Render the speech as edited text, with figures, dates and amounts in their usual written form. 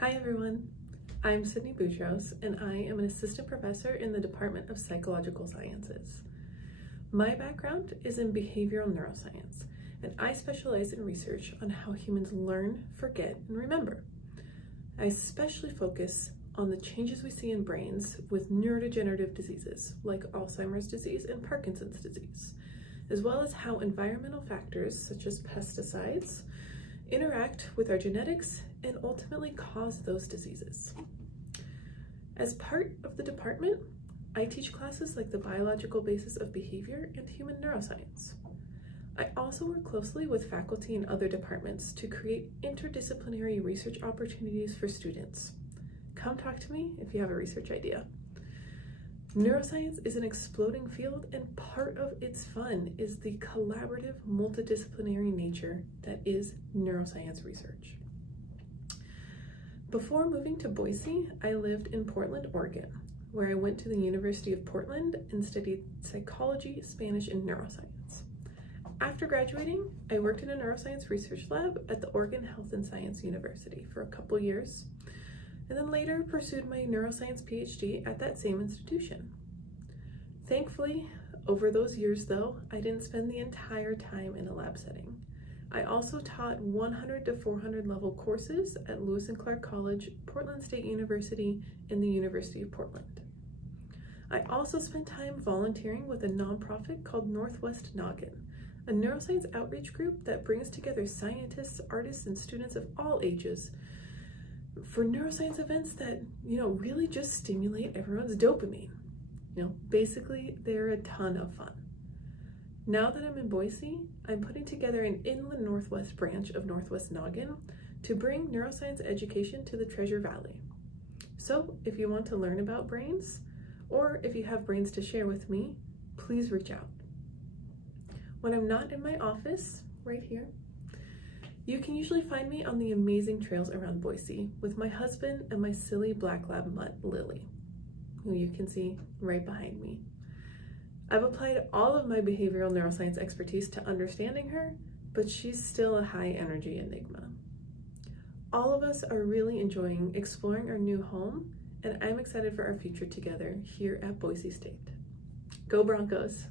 Hi everyone, I'm Sydney Boutros and I am an assistant professor in the Department of Psychological Sciences. My background is in behavioral neuroscience and I specialize in research on how humans learn, forget, and remember. I especially focus on the changes we see in brains with neurodegenerative diseases like Alzheimer's disease and Parkinson's disease, as well as how environmental factors such as pesticides interact with our genetics and ultimately cause those diseases. As part of the department, I teach classes like the biological basis of behavior and human neuroscience. I also work closely with faculty in other departments to create interdisciplinary research opportunities for students. Come talk to me if you have a research idea. Neuroscience is an exploding field, and part of its fun is the collaborative, multidisciplinary nature that is neuroscience research. Before moving to Boise, I lived in Portland, Oregon, where I went to the University of Portland and studied psychology, Spanish, and neuroscience. After graduating, I worked in a neuroscience research lab at the Oregon Health and Science University for a couple years, and then later pursued my neuroscience PhD at that same institution. Thankfully, over those years though, I didn't spend the entire time in a lab setting. I also taught 100 to 400 level courses at Lewis and Clark College, Portland State University, and the University of Portland. I also spent time volunteering with a nonprofit called Northwest Noggin, a neuroscience outreach group that brings together scientists, artists, and students of all ages for neuroscience events that, really just stimulate everyone's dopamine. Basically, they're a ton of fun. Now that I'm in Boise, I'm putting together an Inland Northwest branch of Northwest Noggin to bring neuroscience education to the Treasure Valley. So if you want to learn about brains, or if you have brains to share with me, please reach out. When I'm not in my office, right here, you can usually find me on the amazing trails around Boise with my husband and my silly black lab mutt, Lily, who you can see right behind me. I've applied all of my behavioral neuroscience expertise to understanding her, but she's still a high energy enigma. All of us are really enjoying exploring our new home, and I'm excited for our future together here at Boise State. Go Broncos!